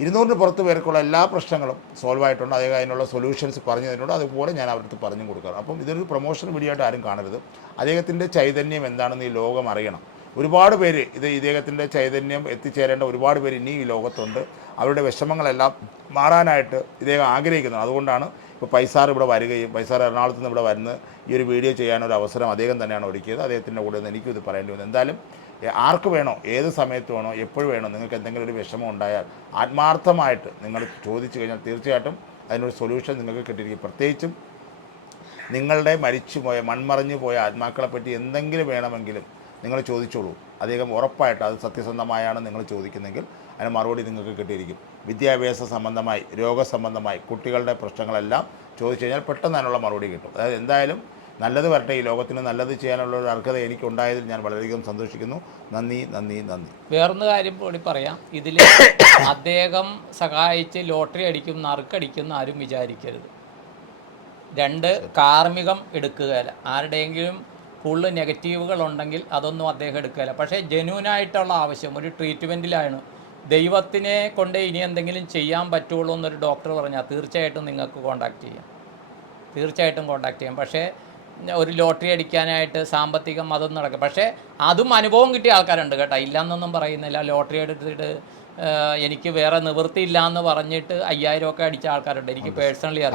Speaker 2: ഇരുന്നൂറിന് പുറത്ത് പേർക്കുള്ള എല്ലാ പ്രശ്നങ്ങളും സോൾവ് ആയിട്ടുണ്ട്. അദ്ദേഹം അതിനുള്ള സൊല്യൂഷൻസ് പറഞ്ഞു അതുപോലെ ഞാൻ അവർക്ക് പറഞ്ഞു കൊടുക്കാറ് അപ്പം ഇതൊരു പ്രൊമോഷൻ വീഡിയോ ആരും കാണരുത്. അദ്ദേഹത്തിന്റെ ചൈതന്യം എന്താണെന്ന് ഈ ലോകം അറിയണം. ഒരുപാട് പേര് ഇത് ഇദ്ദേഹത്തിന്റെ ചൈതന്യം എത്തിച്ചേരേണ്ട ഒരുപാട് പേര് ഇനിയും ഈ ലോകത്തുണ്ട്. അവരുടെ വിഷമങ്ങളെല്ലാം മാറാനായിട്ട് ഇദ്ദേഹം ആഗ്രഹിക്കുന്നു. അതുകൊണ്ടാണ് ഇപ്പോൾ പൈസാർ ഇവിടെ വരികയും പൈസാർ എറണാകുളത്ത് നിന്ന് ഇവിടെ വരുന്ന ഈ ഒരു വീഡിയോ ചെയ്യാനൊരു അവസരം അദ്ദേഹം തന്നെയാണ് ഒരുക്കിയത്. അദ്ദേഹത്തിന്റെ കൂടെ നിന്ന് എനിക്കും ഇത് പറയേണ്ടി വന്നു. എന്തായാലും ആർക്ക് വേണോ ഏത് സമയത്ത് വേണോ എപ്പോഴും വേണോ നിങ്ങൾക്ക് എന്തെങ്കിലും ഒരു വിഷമം ഉണ്ടായാൽ ആത്മാർത്ഥമായിട്ട് നിങ്ങൾ ചോദിച്ചു കഴിഞ്ഞാൽ തീർച്ചയായിട്ടും അതിനൊരു സൊല്യൂഷൻ നിങ്ങൾക്ക് കിട്ടിയിരിക്കും. പ്രത്യേകിച്ചും നിങ്ങളുടെ മരിച്ചുപോയ മൺമറഞ്ഞു പോയ ആത്മാക്കളെ പറ്റി എന്തെങ്കിലും വേണമെങ്കിലും നിങ്ങൾ ചോദിച്ചോളൂ. അദ്ദേഹം ഉറപ്പായിട്ട് അത് സത്യസന്ധമായാണ് നിങ്ങൾ ചോദിക്കുന്നെങ്കിൽ അതിന് മറുപടി നിങ്ങൾക്ക് കിട്ടിയിരിക്കും. വിദ്യാഭ്യാസ സംബന്ധമായി രോഗസംബന്ധമായി കുട്ടികളുടെ പ്രശ്നങ്ങളെല്ലാം ചോദിച്ചു കഴിഞ്ഞാൽ പെട്ടെന്ന് അതിനുള്ള മറുപടി കിട്ടും. അതായത് എന്തായാലും നല്ലത് വരട്ടെ ഈ ലോകത്തിന് നല്ലത് ചെയ്യാനുള്ള ഒരു അർഹത എനിക്കുണ്ടായതിൽ ഞാൻ വളരെയധികം സന്തോഷിക്കുന്നു. നന്ദി നന്ദി നന്ദി.
Speaker 1: വേറൊന്ന് കാര്യം കൂടി പറയാം. ഇതിൽ അദ്ദേഹം സഹായിച്ച് ലോട്ടറി അടിക്കും അടിക്കുന്ന ആരും വിചാരിക്കരുത്. രണ്ട് കാർമികം എടുക്കുകയില്ല. ആരുടെയെങ്കിലും കൂടുതൽ നെഗറ്റീവുകൾ ഉണ്ടെങ്കിൽ അതൊന്നും അദ്ദേഹം എടുക്കുകയില്ല. പക്ഷേ ജനുവിനായിട്ടുള്ള ആവശ്യം ഒരു ട്രീറ്റ്മെന്റിലാണ്. ദൈവത്തിനെ കൊണ്ട് ഇനി എന്തെങ്കിലും ചെയ്യാൻ പറ്റുള്ളൂ എന്നൊരു ഡോക്ടർ പറഞ്ഞാൽ തീർച്ചയായിട്ടും നിങ്ങൾക്ക് കോൺടാക്റ്റ് ചെയ്യാം. തീർച്ചയായിട്ടും കോൺടാക്ട് ചെയ്യാം. പക്ഷേ ഒരു ലോട്ടറി അടിക്കാനായിട്ട് സാമ്പത്തികം അതൊന്നും നടക്കും. പക്ഷേ അതും അനുഭവം കിട്ടിയ ആൾക്കാരുണ്ട് കേട്ടോ. ഇല്ലയെന്നൊന്നും പറയുന്നില്ല. ലോട്ടറി എടുത്തിട്ട് എനിക്ക് വേറെ നിവൃത്തിയില്ല എന്ന് പറഞ്ഞിട്ട് അയ്യായിരം ഒക്കെ അടിച്ച ആൾക്കാരുണ്ട്. എനിക്ക് പേഴ്സണലി അറിയാം.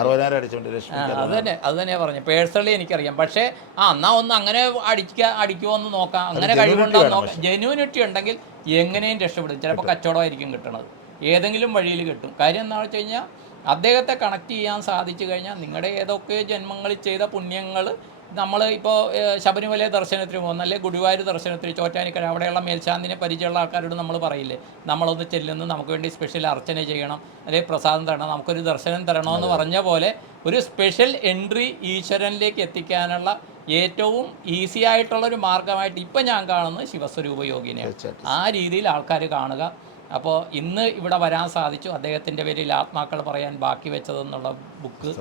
Speaker 1: അത് തന്നെ അത് തന്നെയാണ് പറഞ്ഞു. പേഴ്സണലി എനിക്കറിയാം. പക്ഷേ ആ എന്നാ ഒന്ന് അങ്ങനെ അടിക്കുക അടിക്കുമോ എന്ന് നോക്കാം. അങ്ങനെ കഴിവുണ്ടോ നോക്കാം. ജെന്യൂനിറ്റി ഉണ്ടെങ്കിൽ എങ്ങനെയും രക്ഷപ്പെടും. ചിലപ്പോൾ കച്ചവടമായിരിക്കും കിട്ടണത്. ഏതെങ്കിലും വഴിയിൽ കിട്ടും. കാര്യം എന്താണെന്ന് വെച്ച് കഴിഞ്ഞാൽ അദ്ദേഹത്തെ കണക്ട് ചെയ്യാൻ സാധിച്ചു കഴിഞ്ഞാൽ നിങ്ങളുടെ ഏതൊക്കെ ജന്മങ്ങളിൽ ചെയ്ത പുണ്യങ്ങൾ നമ്മൾ ഇപ്പോൾ ശബരിമല ദർശനത്തിന് പോകുന്ന അല്ലെങ്കിൽ ഗുരുവായൂർ ദർശനത്തിന് ചോറ്റാനിക്കര അവിടെയുള്ള മേൽശാന്തിനെ പരിചയമുള്ള ആൾക്കാരോട് നമ്മൾ പറയില്ലേ? നമ്മളൊന്ന് ചെല്ലുന്നു നമുക്ക് വേണ്ടി സ്പെഷ്യൽ അർച്ചന ചെയ്യണം അല്ലെങ്കിൽ പ്രസാദം തരണം നമുക്കൊരു ദർശനം തരണമെന്ന് പറഞ്ഞ പോലെ ഒരു സ്പെഷ്യൽ എൻട്രി ഈശ്വരനിലേക്ക് എത്തിക്കാനുള്ള ഏറ്റവും ഈസി ആയിട്ടുള്ള ഒരു മാർഗമായിട്ട് ഇപ്പം ഞാൻ കാണുന്നത് ശിവസ്വരൂപ യോഗിനെയാണ്. ആ രീതിയിൽ ആൾക്കാർ കാണുക. അപ്പോൾ ഇന്ന് ഇവിടെ വരാൻ സാധിച്ചു. അദ്ദേഹത്തിന്റെ പേരിൽ ആത്മാക്കൾ പറയാൻ ബാക്കി വെച്ചതെന്നുള്ള ബുക്ക്.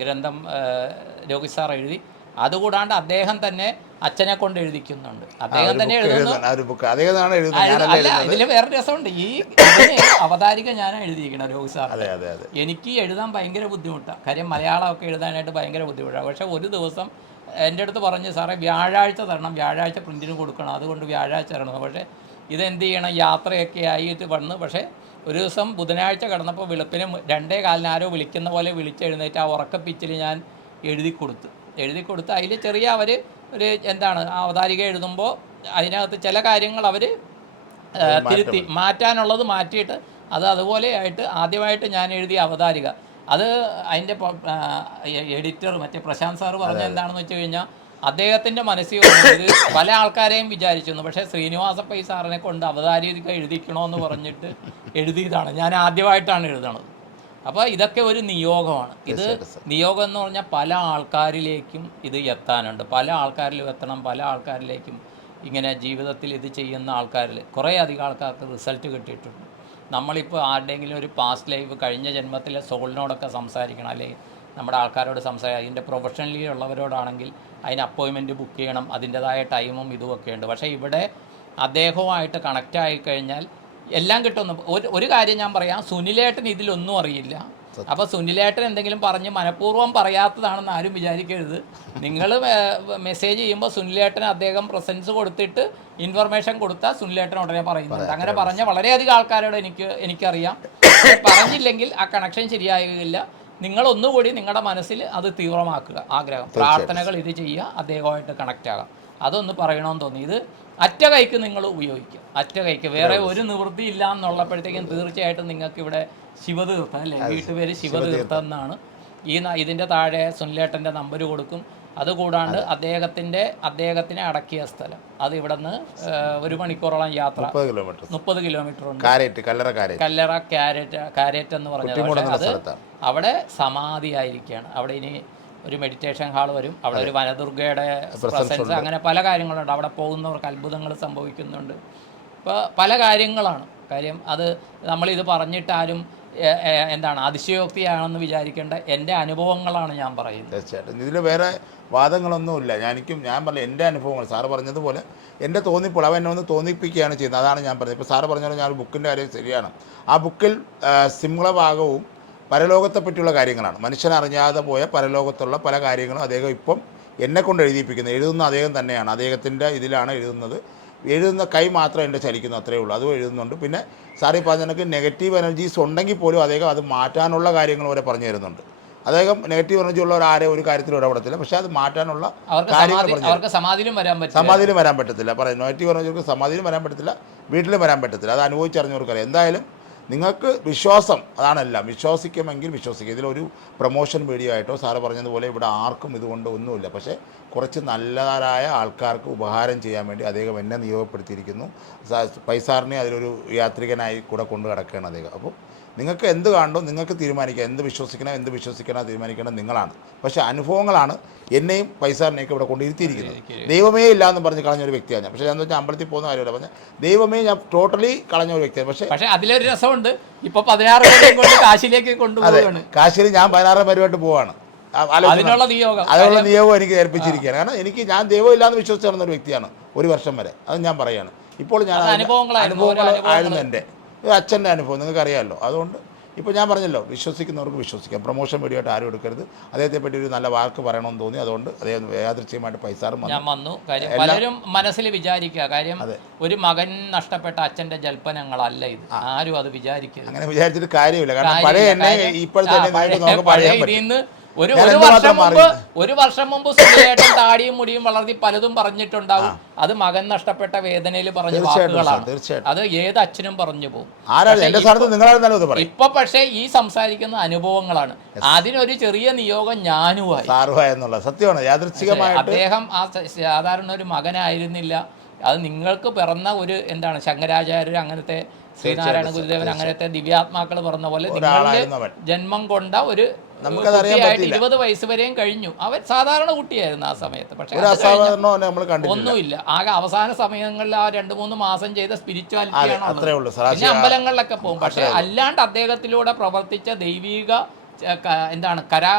Speaker 1: ഗ്രന്ഥം രോഗി സാർ എഴുതി. അതുകൂടാണ്ട് അദ്ദേഹം തന്നെ അച്ഛനെ കൊണ്ട് എഴുതിക്കുന്നുണ്ട്. അദ്ദേഹം തന്നെ എഴുതുന്നു. അല്ല ഇതിൽ വേറെ രസമുണ്ട്. ഈ അവതാരിക ഞാൻ എഴുതിയിരിക്കണം രോഗി സാർ. എനിക്ക് എഴുതാൻ ഭയങ്കര ബുദ്ധിമുട്ടാണ് കാര്യം മലയാളമൊക്കെ എഴുതാനായിട്ട് ഭയങ്കര ബുദ്ധിമുട്ടാണ് പക്ഷെ ഒരു ദിവസം എന്റെ അടുത്ത് പറഞ്ഞ് സാറേ വ്യാഴാഴ്ച തരണം. വ്യാഴാഴ്ച പ്രിന്റിന് കൊടുക്കണം. അതുകൊണ്ട് വ്യാഴാഴ്ച തരണം. പക്ഷേ ഇതെന്ത് ചെയ്യണം? യാത്രയൊക്കെ ആയിട്ട് വന്ന്. പക്ഷേ ഒരു ദിവസം ബുധനാഴ്ച കടന്നപ്പോൾ വെളുപ്പിന് രണ്ടേ കാലിന് ആരോ വിളിക്കുന്ന പോലെ വിളിച്ചെഴുന്നേറ്റ് ആ ഉറക്കപ്പിച്ചിൽ ഞാൻ എഴുതി കൊടുത്തു. എഴുതി കൊടുത്ത് അതിൽ ചെറിയ അവർ ഒരു എന്താണ് ആ അവതാരിക എഴുതുമ്പോൾ അതിനകത്ത് ചില കാര്യങ്ങൾ അവർ തിരുത്തി മാറ്റാനുള്ളത് മാറ്റിയിട്ട് അത് അതുപോലെ ആയിട്ട് ആദ്യമായിട്ട് ഞാൻ എഴുതിയ അവതാരിക. അത് അതിന്റെ എഡിറ്റർ മറ്റേ പ്രശാന്ത് സാറ് പറഞ്ഞ എന്താണെന്ന് വെച്ച് കഴിഞ്ഞാൽ അദ്ദേഹത്തിന്റെ മനസ്സിൽ വന്നത് പല ആൾക്കാരെയും വിചാരിച്ചിരുന്നു. പക്ഷേ ശ്രീനിവാസ പൈ സാറിനെ കൊണ്ട് അവതാരിക എഴുതിക്കണമെന്ന് പറഞ്ഞിട്ട് എഴുതിയതാണ്. ഞാൻ ആദ്യമായിട്ടാണ് എഴുതണത്. അപ്പോൾ ഇതൊക്കെ ഒരു നിയോഗമാണ്. ഇത് നിയോഗം എന്ന് പറഞ്ഞാൽ പല ആൾക്കാരിലേക്കും ഇത് എത്താനുണ്ട്. പല ആൾക്കാരിലും എത്തണം പല ആൾക്കാരിലേക്കും ഇങ്ങനെ ജീവിതത്തിൽ ഇത് ചെയ്യുന്ന ആൾക്കാരിൽ കുറേ അധികം ആൾക്കാർക്ക് റിസൾട്ട് കിട്ടിയിട്ടുണ്ട്. നമ്മളിപ്പോൾ ആരുടെയെങ്കിലും ഒരു പാസ്റ്റ് ലൈഫ് കഴിഞ്ഞ ജന്മത്തിലെ സോളിനോടൊക്കെ സംസാരിക്കണം. അല്ലെങ്കിൽ നമ്മുടെ ആൾക്കാരോട് സംസാരിക്കുക. അതിന്റെ പ്രൊഫഷണലി ഉള്ളവരോടാണെങ്കിൽ അതിന് അപ്പോയിൻമെന്റ് ബുക്ക് ചെയ്യണം. അതിന്റെതായ ടൈമും ഇതുമൊക്കെ ഉണ്ട്. പക്ഷേ ഇവിടെ അദ്ദേഹവുമായിട്ട് കണക്റ്റ് ആയി കഴിഞ്ഞാൽ എല്ലാം കിട്ടുന്നു. ഒരു ഒരു കാര്യം ഞാൻ പറയാം. സുനിലേട്ടൻ ഇതിലൊന്നും അറിയില്ല. അപ്പോൾ സുനിലേട്ടൻ എന്തെങ്കിലും പറഞ്ഞ് മനഃപൂർവം പറയാത്തതാണെന്ന് ആരും വിചാരിക്കരുത്. നിങ്ങൾ മെസ്സേജ് ചെയ്യുമ്പോൾ സുനിലേട്ടൻ അദ്ദേഹം പ്രസൻസ് കൊടുത്തിട്ട് ഇൻഫർമേഷൻ കൊടുത്താൽ സുനിലേട്ടൻ ഉടനെ പറയുന്നുണ്ട് അങ്ങനെ പറഞ്ഞ വളരെയധികം ആൾക്കാരോട് എനിക്ക് എനിക്കറിയാം. പറഞ്ഞില്ലെങ്കിൽ ആ കണക്ഷൻ ശരിയാകില്ല നിങ്ങൾ ഒന്നുകൂടി നിങ്ങളുടെ മനസ്സിൽ അത് തീവ്രമാക്കുക ആഗ്രഹം. പ്രാർത്ഥനകൾ ഇത് ചെയ്യുക അദ്ദേഹമായിട്ട് കണക്റ്റ് ആകാം. അതൊന്ന് പറയണമെന്ന് തോന്നി. ഇത് അറ്റ കൈക്ക് നിങ്ങൾ ഉപയോഗിക്കുക. അറ്റ കൈക്ക്. വേറെ ഒരു നിവൃത്തി ഇല്ല എന്നുള്ളപ്പോഴത്തേക്കും തീർച്ചയായിട്ടും നിങ്ങൾക്ക് ഇവിടെ ശിവതീർത്ഥം അല്ലേ? വീട്ടുപേര് ശിവതീർത്ഥം എന്നാണ്. ഈ ഇതിന്റെ താഴെ സുനിലേട്ടന്റെ നമ്പർ കൊടുക്കും. അതുകൂടാണ്ട് അദ്ദേഹത്തിന്റെ അദ്ദേഹത്തിനെ അടക്കിയ സ്ഥലം. അത് ഇവിടെ നിന്ന് ഒരു മണിക്കൂറോളം യാത്ര.
Speaker 2: മുപ്പത് കിലോമീറ്റർ.
Speaker 1: മുപ്പത് കിലോമീറ്റർ ഉണ്ട്.
Speaker 2: കല്ലറ കാരേറ്റ്.
Speaker 1: കല്ലറ കാരറ്റ് കാരറ്റ് എന്ന് പറഞ്ഞത്
Speaker 2: അവിടെ
Speaker 1: സമാധി
Speaker 2: ആയിരിക്കുകയാണ്
Speaker 1: അവിടെ ഇനി ഒരു മെഡിറ്റേഷൻ ഹാൾ വരും. അവിടെ ഒരു വനദുർഗയുടെ പ്രസൻസ് അങ്ങനെ പല കാര്യങ്ങളുണ്ട്. അവിടെ പോകുന്നവർക്ക് അത്ഭുതങ്ങൾ സംഭവിക്കുന്നുണ്ട്. ഇപ്പോൾ പല കാര്യങ്ങളാണ്. കാര്യം അത് നമ്മളിത് പറഞ്ഞിട്ടാരും എന്താണ് അതിശയോക്തിയാണെന്ന് വിചാരിക്കേണ്ട എന്റെ അനുഭവങ്ങളാണ് ഞാൻ പറയുന്നത്.
Speaker 2: തീർച്ചയായിട്ടും. ഇതിൽ വേറെ വാദങ്ങളൊന്നുമില്ല. ഞാനിക്കും ഞാൻ പറഞ്ഞ എന്റെ അനുഭവങ്ങൾ സാറ് പറഞ്ഞതുപോലെ എന്റെ തോന്നിപ്പോൾ അവൻ എന്നെ ഒന്ന് തോന്നിപ്പിക്കുകയാണ് ചെയ്യുന്നത്. അതാണ് ഞാൻ പറഞ്ഞത്. ഇപ്പോൾ സാറ് പറഞ്ഞ ഞാൻ ബുക്കിന്റെ കാര്യം ശരിയാണ്. ആ ബുക്കിൽ സിംഹള ഭാഗവും പരലോകത്തെ പറ്റിയുള്ള കാര്യങ്ങളാണ്. മനുഷ്യനറിഞ്ഞാതെ പോയ പരലോകത്തുള്ള പല കാര്യങ്ങളും അദ്ദേഹം ഇപ്പം എന്നെക്കൊണ്ട് എഴുതിപ്പിക്കുന്നത്. എഴുതുന്ന അദ്ദേഹം തന്നെയാണ്. അദ്ദേഹത്തിന്റെ ഇതിലാണ് എഴുതുന്നത്. എഴുതുന്ന കൈ മാത്രം എന്റെ ചലിക്കുന്നു അത്രയേ ഉള്ളൂ. അതും എഴുതുന്നുണ്ട്. പിന്നെ സാറി പറഞ്ഞ എനിക്ക് നെഗറ്റീവ് എനർജീസ് ഉണ്ടെങ്കിൽ പോലും അദ്ദേഹം അത് മാറ്റാനുള്ള കാര്യങ്ങൾ വരെ പറഞ്ഞു തരുന്നുണ്ട്. അദ്ദേഹം നെഗറ്റീവ് എനർജി ഉള്ളവർ ആരെയും ഒരു കാര്യത്തിലും ഇടപെടത്തില്ല. പക്ഷേ അത് മാറ്റാനുള്ള കാര്യങ്ങൾ
Speaker 1: സമാധിയിലും വരാൻ പറ്റില്ല.
Speaker 2: സമാധിയിലും വരാൻ പറ്റത്തില്ല. പറയാം നെഗറ്റീവ് എനർജിക്ക് സമാധിയിലും വരാൻ പറ്റത്തില്ല. വീട്ടിലും വരാൻ പറ്റത്തില്ല. അത് അനുഭവിച്ചറിഞ്ഞവർക്കറിയാം. എന്തായാലും നിങ്ങൾക്ക് വിശ്വാസം അതാണെല്ലാം വിശ്വസിക്കുമെങ്കിൽ വിശ്വസിക്കുക. ഇതിലൊരു പ്രൊമോഷൻ വീഡിയോ ആയിട്ടോ സാറ് പറഞ്ഞതുപോലെ ഇവിടെ ആർക്കും ഇതുകൊണ്ട് ഒന്നുമില്ല. പക്ഷേ കുറച്ച് നല്ലതായ ആൾക്കാർക്ക് ഉപഹാരം ചെയ്യാൻ വേണ്ടി അദ്ദേഹം എന്നെ നിയോഗപ്പെടുത്തിയിരിക്കുന്നു. പൈസാറിനെ അതിലൊരു യാത്രികനായി കൂടെ കൊണ്ട് കിടക്കുകയാണ് അദ്ദേഹം. അപ്പോൾ നിങ്ങൾക്ക് എന്ത് കാണണോ നിങ്ങൾക്ക് തീരുമാനിക്കാം. എന്ത് വിശ്വസിക്കണം എന്ത് വിശ്വസിക്കണം തീരുമാനിക്കണം നിങ്ങളാണ്. പക്ഷേ അനുഭവങ്ങളാണ് എന്നെയും പൈസാറിനെയൊക്കെ ഇവിടെ കൊണ്ടിരുത്തിയിരിക്കുന്നത് ദൈവമേ ഇല്ല എന്ന് പറഞ്ഞ് കളഞ്ഞ ഒരു വ്യക്തിയാണ് ഞാൻ. പക്ഷേ ഞാൻ വെച്ചാൽ അമ്പലത്തിൽ പോകുന്ന കാര്യമല്ല. പറഞ്ഞാൽ ദൈവമേ ഞാൻ ടോട്ടലി കളഞ്ഞ ഒരു വ്യക്തിയാണ്. പക്ഷേ
Speaker 1: പക്ഷേ അതിലൊരു രസമുണ്ട്. ഇപ്പോൾ പതിനാറ് കാശിലേക്ക്
Speaker 2: അതെ
Speaker 1: കൊണ്ടുപോവുകയാണ്.
Speaker 2: കാശിയിൽ ഞാൻ പതിനാറ് പേരുമായിട്ട് പോവാണ്.
Speaker 1: അതിനുള്ള നിയോഗം.
Speaker 2: അതിനുള്ള നിയോഗം എനിക്ക് ഏൽപ്പിച്ചിരിക്കുകയാണ്. കാരണം എനിക്ക് ഞാൻ ദൈവം ഇല്ലാന്ന് വിശ്വസിച്ച് നടന്ന ഒരു വ്യക്തിയാണ് ഒരു വർഷം വരെ. അത് ഞാൻ പറയാണ്. ഇപ്പോൾ ഞാൻ അനുഭവങ്ങൾ. ആയിരുന്നു എന്റെ. ഇത് അച്ഛന്റെ അനുഭവം നിങ്ങൾക്കറിയാമല്ലോ അതുകൊണ്ട് ഇപ്പോൾ ഞാൻ പറഞ്ഞല്ലോ വിശ്വസിക്കുന്നവർക്ക് വിശ്വസിക്കാം. പ്രൊമോഷൻ വീഡിയോ ആരും എടുക്കരുത്. അദ്ദേഹത്തെ പറ്റി ഒരു നല്ല വാക്ക് പറയണമെന്ന് തോന്നി. അതുകൊണ്ട് അദ്ദേഹം യാദൃശ്യമായിട്ട് പൈസാറും വന്നു
Speaker 1: ഞാൻ വന്നു. കാര്യം പലരും മനസ്സിൽ വിചാരിക്കുക. കാര്യം ഒരു മകൻ നഷ്ടപ്പെട്ട അച്ഛന്റെ ജൽപ്പനങ്ങളല്ല ഇത്. ആരും അത് വിചാരിക്കരുത്.
Speaker 2: അങ്ങനെ വിചാരിച്ചിട്ട് കാര്യമില്ല. കാരണം പഴയ. എന്നെ ഇപ്പോഴത്തെ
Speaker 1: പഴയ- ഇതിൽ നിന്ന് ഒരു ഒരു വർഷം മുമ്പ്. ഒരു വർഷം മുമ്പ് സുഖിയേട്ടൻ താടിയും മുടിയും വളർത്തി പലതും പറഞ്ഞിട്ടുണ്ടാവും. അത് മകൻ നഷ്ടപ്പെട്ട വേദനയിൽ പറഞ്ഞ വാക്കുകളാണ്. അത് ഏത് അച്ഛനും പറഞ്ഞു പോകും. ഇപ്പൊ പക്ഷേ ഈ സംസാരിക്കുന്ന അനുഭവങ്ങളാണ്. അതിനൊരു ചെറിയ നിയോഗം ഞാനുമായി.
Speaker 2: സത്യമാണ്. യാദൃച്ഛികമായിട്ട്
Speaker 1: അദ്ദേഹം ആ സാധാരണ ഒരു മകനായിരുന്നില്ല. അത് നിങ്ങൾക്ക് പിറന്ന ഒരു എന്താണ്? ശങ്കരാചാര്യർ അങ്ങനത്തെ ശ്രീനാരായണ ഗുരുദേവൻ അങ്ങനത്തെ ദിവ്യാത്മാക്കൾ പറഞ്ഞ പോലെ നിങ്ങളുടെ ജന്മം കൊണ്ട ഒരു കുട്ടിയായിട്ട്. ഇരുപത് വയസ്സ് വരെയും കഴിഞ്ഞു. അവൻ സാധാരണ കുട്ടിയായിരുന്നു ആ സമയത്ത്. പക്ഷെ ഒന്നുമില്ല. ആകെ അവസാന സമയങ്ങളിൽ ആ രണ്ട് മൂന്ന് മാസം ചെയ്ത സ്പിരിച്വാലിറ്റി ആണ്
Speaker 2: അത്രേ ഉള്ളൂ സാർ.
Speaker 1: പിന്നെ അമ്പലങ്ങളിലൊക്കെ പോകും. പക്ഷെ അല്ലാണ്ട് അദ്ദേഹത്തിലൂടെ പ്രവർത്തിച്ച ദൈവിക എന്താണ് കരാ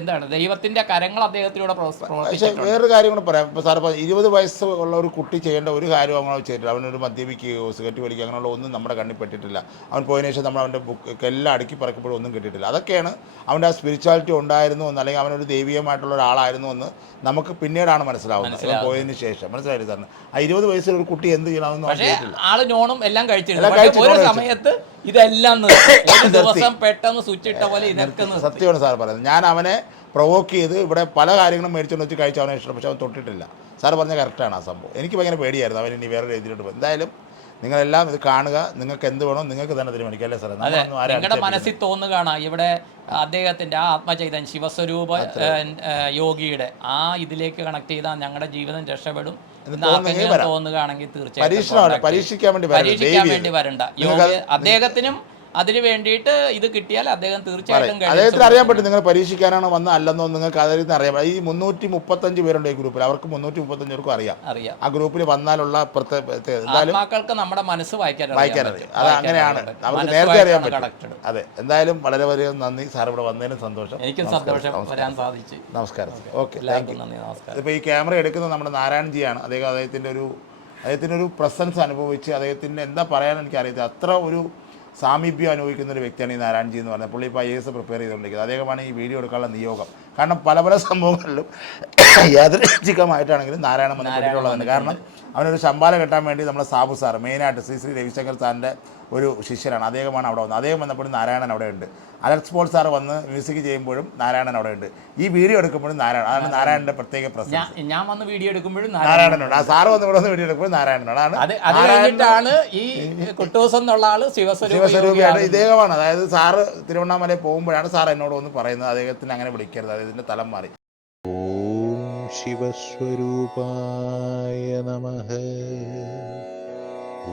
Speaker 1: എന്താണ് ദൈവത്തിന്റെ കരങ്ങൾ അദ്ദേഹത്തിലൂടെ
Speaker 2: പക്ഷേ വേറൊരു കാര്യം കൂടെ പറയാം. ഇപ്പോൾ പറഞ്ഞു ഇരുപത് വയസ്സ് ഉള്ള ഒരു കുട്ടി ചെയ്യേണ്ട ഒരു കാര്യം അങ്ങനെ ചെയ്തിട്ടില്ല. അവനൊരു മദ്യപിക്കുകയോ സിഗരറ്റ് വലിക്കുക അങ്ങനെയുള്ള ഒന്നും നമ്മുടെ കണ്ണിൽ പെട്ടിട്ടില്ല. അവൻ പോയതിനു ശേഷം നമ്മൾ അവന്റെ ബുക്ക് എല്ലാം അടുക്കി പറക്കുമ്പോഴും ഒന്നും കിട്ടിയിട്ടില്ല. അതൊക്കെയാണ് അവന്റെ ആ സ്പിരിച്വാലിറ്റി ഉണ്ടായിരുന്നു എന്ന് അല്ലെങ്കിൽ അവനൊരു ദൈവികമായിട്ടുള്ള ഒരാളായിരുന്നു എന്ന് നമുക്ക് പിന്നീടാണ് മനസ്സിലാവുന്നത്. അവൻ പോയതിന് ശേഷം. മനസ്സിലായില്ലേ സാറിന്? ആ ഇരുപത് വയസ്സിൽ ഒരു കുട്ടി എന്ത് ചെയ്യണമെന്ന്
Speaker 1: ആൾ നോണും എല്ലാം കഴിച്ചിരുന്നു. ഒരു സമയത്ത് ഇതെല്ലാം ദിവസം പെട്ടെന്ന് സ്വിച്ച് ഇട്ട പോലെ ഇതൊക്കെ
Speaker 2: സത്യമാണ് സാർ പറയുന്നത്. ഞാൻ അവനെ പ്രൊവോക്ക് ചെയ്ത് ഇവിടെ പല കാര്യങ്ങളും മേടിച്ചുകൊണ്ട് വെച്ച് കഴിച്ചു അവനെ ഇഷ്ടം പക്ഷെ അവൻ തൊട്ടിട്ടില്ല. സാർ പറഞ്ഞ കറക്റ്റാണ് ആ സംഭവം. എനിക്ക് ഭയങ്കര പേടിയായിരുന്നു. അവൻ ഇനി വേറെ രീതിയിലോട്ട് പോകും എന്തായാലും നിങ്ങളെല്ലാം ഇത് കാണുക. നിങ്ങൾക്ക് എന്ത് വേണോ നിങ്ങൾക്ക് തന്നെ തീരുമാനിക്കാം. അല്ലേ സാറേ? ആരെയും
Speaker 1: നിങ്ങളുടെ. മനസ്സിൽ തോന്നുകയാണ് ഇവിടെ അദ്ദേഹത്തിന്റെ ആ ആത്മചൈതൻ ശിവസ്വരൂപ യോഗിയുടെ ആ ഇതിലേക്ക് കണക്ട് ചെയ്താൽ ഞങ്ങളുടെ ജീവിതം രക്ഷപ്പെടും തോന്നുകയാണെങ്കിൽ തീർച്ചയായും
Speaker 2: പരീക്ഷിക്കാൻ വേണ്ടി
Speaker 1: വരണ്ട. അദ്ദേഹത്തിനും അതിന് വേണ്ടിയിട്ട് ഇത് കിട്ടിയാൽ അദ്ദേഹം തീർച്ചയായിട്ടും
Speaker 2: അദ്ദേഹത്തിന് അറിയാൻ പറ്റും നിങ്ങൾ പരീക്ഷിക്കാനാണോ വന്ന അല്ലെന്നോ നിങ്ങൾക്ക് അതിൽ നിന്ന് അറിയാം. ഈ മുന്നൂറ്റി മുപ്പത്തഞ്ച് പേരുണ്ട് ഈ ഗ്രൂപ്പിൽ. അവർക്ക് മുന്നൂറ്റി മുപ്പത്തഞ്ച് പേർക്കും അറിയാം.
Speaker 1: അറിയാം.
Speaker 2: ആ ഗ്രൂപ്പിൽ വന്നാലുള്ള
Speaker 1: ആത്മാക്കൾക്ക് നമ്മുടെ മനസ്സ് വായിക്കാൻ
Speaker 2: വായിക്കാൻ അറിയാം. അത് അങ്ങനെയാണ്. അവർക്ക് നേരത്തെ അറിയാൻ പറ്റും. അതെ. എന്തായാലും വളരെ വളരെ നന്ദി. സാർ ഇവിടെ വന്നതിന് സന്തോഷം.
Speaker 1: എനിക്കും സന്തോഷം. വരാൻ സാധിച്ചു.
Speaker 2: നമസ്കാരം ഓക്കെ. Thank
Speaker 1: you. നന്ദി. നമസ്കാരം.
Speaker 2: ഇതിപ്പോൾ ഈ ക്യാമറ എടുക്കുന്നത് നമ്മുടെ നാരായൺജിയാണ് അദ്ദേഹം അദ്ദേഹത്തിന്റെ ഒരു അദ്ദേഹത്തിന്റെ ഒരു പ്രസൻസ് അനുഭവിച്ച് അദ്ദേഹത്തിന്റെ എന്താ പറയാൻ എനിക്കറിയത്തില്ല. അത്ര ഒരു സാമീപ്യം അനുഭവിക്കുന്ന ഒരു വ്യക്തിയാണ് ഈ നാരായൺജി എന്ന് പറഞ്ഞത്. പുള്ളി ഇപ്പോൾ ഐ എസ് പ്രിപ്പയർ ചെയ്തുകൊണ്ടിരിക്കുന്നത് അദ്ദേഹമാണ് ഈ വീഡിയോ എടുക്കാനുള്ള നിയോഗം. കാരണം പല പല സംഭവങ്ങളിലും യാദൃച്ഛികമായിട്ടാണെങ്കിലും നാരായണ ബന്ധപ്പെട്ടിട്ടുള്ളതാണ് കാരണം അവനൊരു ശമ്പാല കെട്ടാൻ വേണ്ടി നമ്മുടെ സാബു സാർ മെയിനായിട്ട് ശ്രീ ശ്രീ രവിശങ്കർ സാറിന്റെ ഒരു ശിഷ്യനാണ്. അദ്ദേഹമാണ് അവിടെ വന്നത്. അദ്ദേഹം വന്നപ്പോഴും നാരായണൻ അവിടെ ഉണ്ട്. അലക്സ് പോൾ സാർ വന്ന് മ്യൂസിക് ചെയ്യുമ്പോഴും നാരായണൻ അവിടെ ഉണ്ട്. ഈ വീഡിയോ എടുക്കുമ്പോഴും നാരായണൻ അതാണ് നാരായണന്റെ പ്രത്യേക പ്രശ്നം
Speaker 1: ഞാൻ വന്ന് വീഡിയോ എടുക്കുമ്പോഴും
Speaker 2: നാരായണനുണ്ട് ആ സാർ വന്ന് ഇവിടെ വന്ന് വീഡിയോ എടുക്കുമ്പോഴും നാരായണനാണ്
Speaker 1: ഈ കുട്ടൂസ് എന്നുള്ള ആൾ
Speaker 2: ശിവസ്വരൂപിയാണ് ഇദ്ദേഹമാണ്. അതായത് സാറ് തിരുവണ്ണാമലയിൽ പോകുമ്പോഴാണ് സാർ എന്നോട് ഒന്ന് പറയുന്നത്. അദ്ദേഹത്തിന് അങ്ങനെ വിളിക്കരുത്. അതായത് ഇതിന്റെ തലം മാറി.
Speaker 3: ഓം ശിവസ്വരൂപായ നമ. ഓ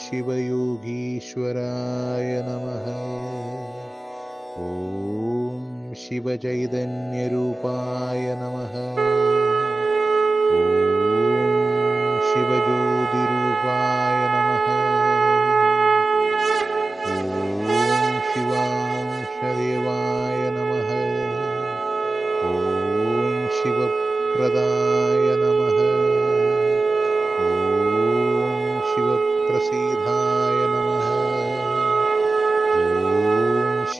Speaker 3: शिवयोगीश्वराय नमः। ॐ शिवचैतन्यरूपाय नमः। ॐ शिवज्योतिरूपाय नमः। ॐ शिवांशदेवाय नमः। ॐ शिवप्रदाय नमः सीधा